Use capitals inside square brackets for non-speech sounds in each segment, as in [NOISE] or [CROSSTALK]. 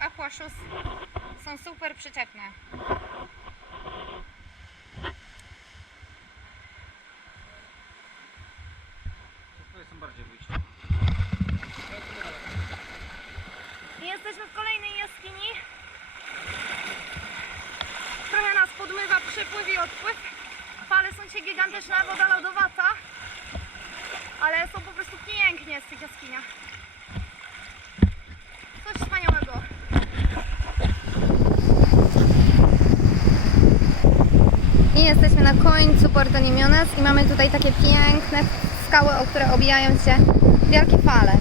Aquashus są super przyczepne. To są bardziej wyjście. Jesteśmy w kolejnej jaskini. Trochę nas podmywa przypływ i odpływ. Fale są dzisiaj gigantyczne, woda lodowata. Ale są po prostu pięknie z tych jaskiniach. Coś wspaniałego. I jesteśmy na końcu Porto Nimiones i mamy tutaj takie piękne skały, o które obijają się wielkie fale.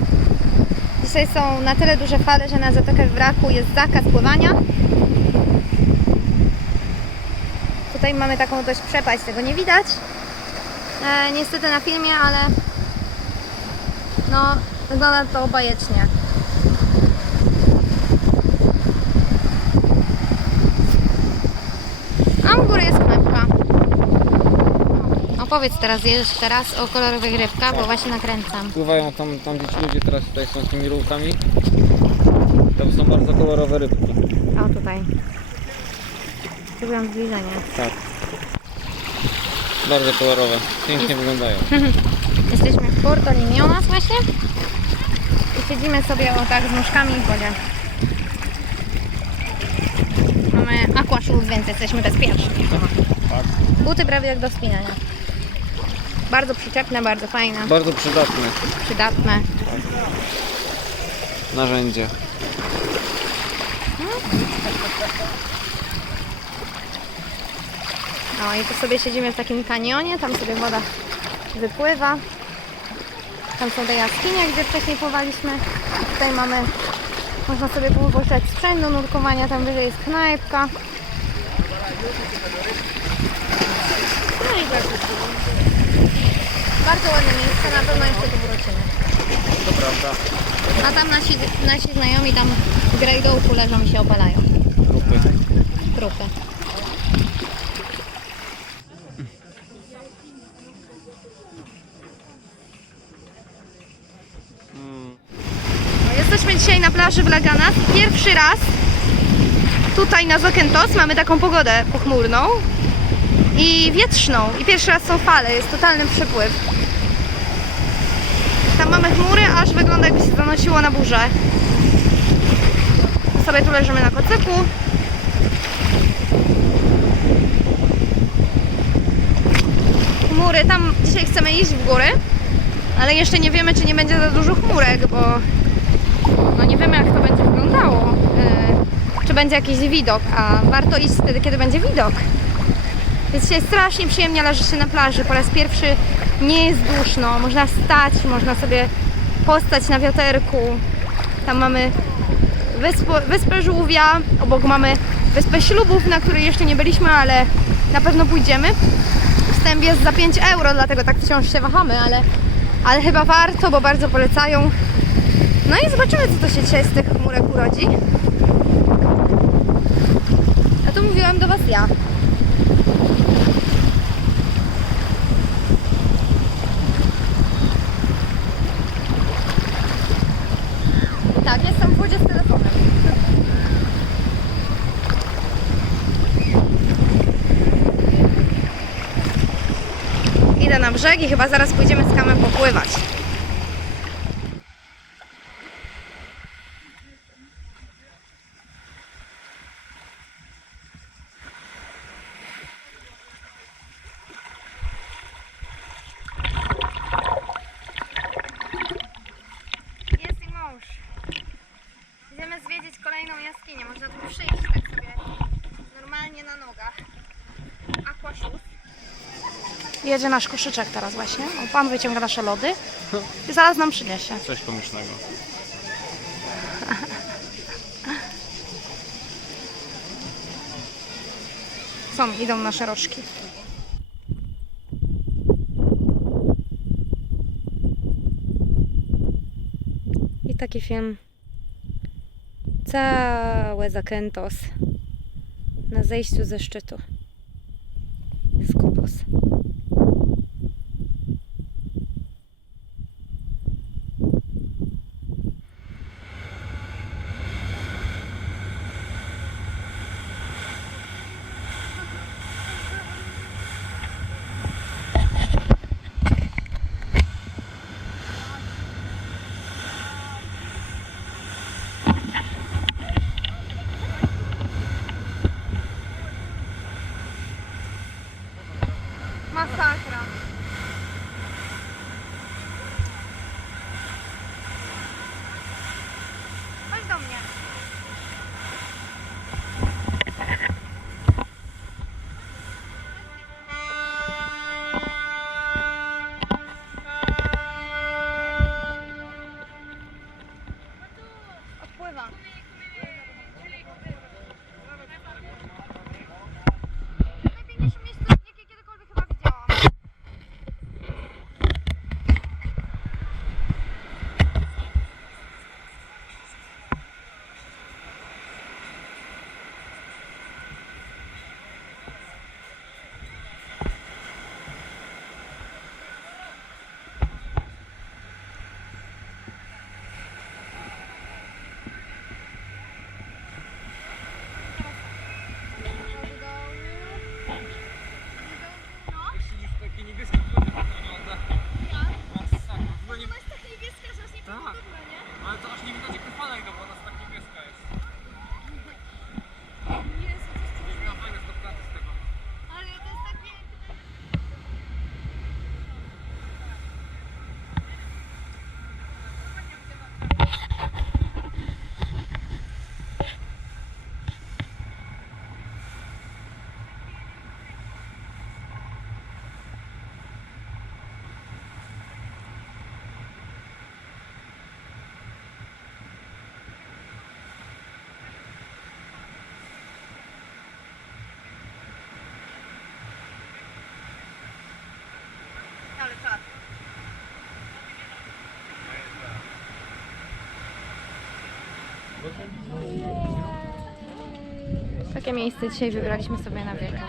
Dzisiaj są na tyle duże fale, że na Zatokę Wraku jest zakaz pływania. Tutaj mamy taką dość przepaść, tego nie widać. E, niestety na filmie, ale no, wygląda to bajecznie. A u góry jest knajpka. Opowiedz teraz jeszcze raz o kolorowych rybkach, bo właśnie nakręcam. Pływają tam, tam gdzie ci ludzie teraz tutaj są z tymi rurkami. Tam są bardzo kolorowe rybki. O, tutaj. Zrobiłam zbliżenie. Tak. Bardzo kolorowe. Pięknie wyglądają. [LAUGHS] Jesteśmy w Porto Limionas właśnie. I siedzimy sobie o tak z nóżkami w wodzie. Mamy aquashus, więc jesteśmy bezpieczni. Tak. Buty prawie jak do wspinania. Bardzo przyczepne, bardzo fajne, Bardzo przydatne przydatne. narzędzie. No i tu sobie siedzimy w takim kanionie, tam sobie woda wypływa. Tam są te jaskinie, gdzie wcześniej pływaliśmy. Tutaj mamy, można sobie powypuszczać sprzęt do nurkowania, tam wyżej jest knajpka. No i bardzo, bardzo ładne miejsce, na pewno jeszcze tu wrócimy. To prawda. A tam nasi, nasi znajomi tam w grajdołku leżą i się opalają. Grupy. Trupy. Mm. Jesteśmy dzisiaj na plaży w Laganach. Pierwszy raz tutaj na Zokentos mamy taką pogodę pochmurną i wietrzną. I pierwszy raz są fale, jest totalny przypływ. Mamy chmury, aż wygląda jakby się zanosiło na burzę. Sobie tu leżymy na kocyku. Chmury, tam dzisiaj chcemy iść w góry, ale jeszcze nie wiemy, czy nie będzie za dużo chmurek, bo no nie wiemy jak to będzie wyglądało. e, Czy będzie jakiś widok, a warto iść wtedy, kiedy będzie widok. Więc dzisiaj strasznie przyjemnie leży się na plaży. Po raz pierwszy nie jest duszno. Można stać, można sobie postać na wiaterku. Tam mamy wyspę, wyspę Żółwia, obok mamy Wyspę Ślubów, na której jeszcze nie byliśmy, ale na pewno pójdziemy. Wstęp jest za 5 euro, dlatego tak wciąż się wahamy, ale, ale chyba warto, bo bardzo polecają. No i zobaczymy, co to się dzisiaj z tych chmurek urodzi. A to mówiłam do Was ja. Tak, jestem w wodzie z telefonem. Idę na brzeg i chyba zaraz pójdziemy z kamem popływać. Kolejną jaskinię. Można tu przyjść tak sobie normalnie na nogach. Aquashus. Jedzie nasz koszyczek teraz właśnie. O, pan wyciąga nasze lody i zaraz nam przyniesie. Coś pomyślnego. Są, idą nasze rożki. I taki film. Całe Zakętos na zejściu ze szczytu. Skopos. Takie miejsce dzisiaj wybraliśmy sobie na wieczór.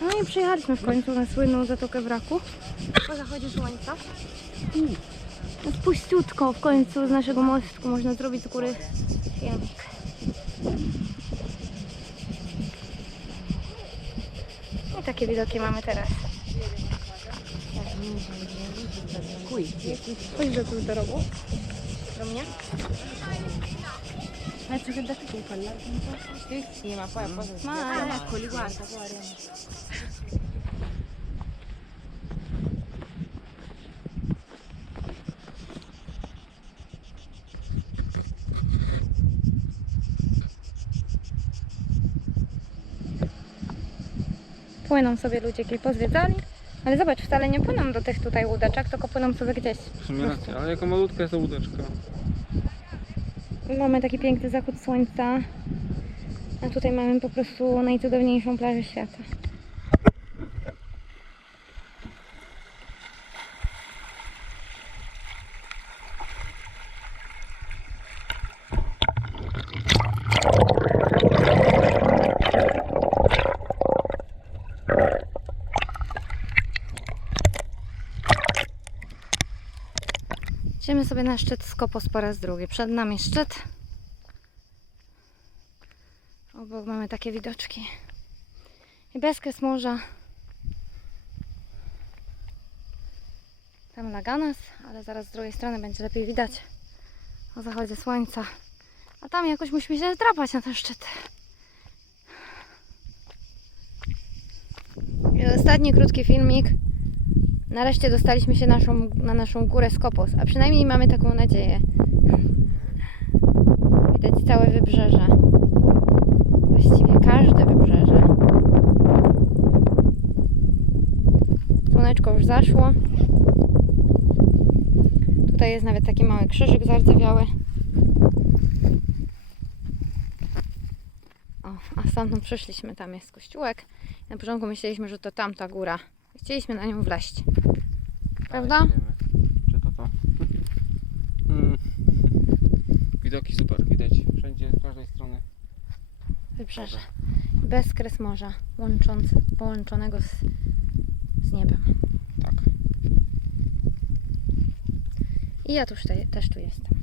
No i przyjechaliśmy w końcu na słynną Zatokę Wraku. Po zachodzie słońca. No puściutko w końcu z naszego mostku można zrobić z góry filmik. I takie widoki mamy teraz. Chodź do tu do rogu. Do mnie. Ma. Płyną sobie ludzie, kiedy pozwiedzali. Ale zobacz, wcale nie płyną do tych tutaj łódeczek, tylko płyną sobie gdzieś. W sumie racja, ale jako malutka jest to łódeczka. Mamy taki piękny zachód słońca. A tutaj mamy po prostu najcudowniejszą plażę świata. Idziemy sobie na szczyt Skopos po raz drugi. Przed nami szczyt. Obok mamy takie widoczki. I bezkres morza. Tam Laganas, ale zaraz z drugiej strony będzie lepiej widać o zachodzie słońca. A tam jakoś musimy się drapać na ten szczyt. I ostatni krótki filmik. Nareszcie dostaliśmy się naszą, na naszą górę Skopos, a przynajmniej mamy taką nadzieję. Widać całe wybrzeże. Właściwie każde wybrzeże. Słoneczko już zaszło. Tutaj jest nawet taki mały krzyżyk zardzewiały. O, a stamtąd przyszliśmy, tam jest kościółek. Na początku myśleliśmy, że to tamta góra. Chcieliśmy na nią wleść. Prawda? Czy to to? [LAUGHS] Mm. Widoki super, widać wszędzie, z każdej strony. Wybrzeże. Bezkres morza łączący, połączonego z, z niebem. Tak. I ja tuż te, też tu jestem.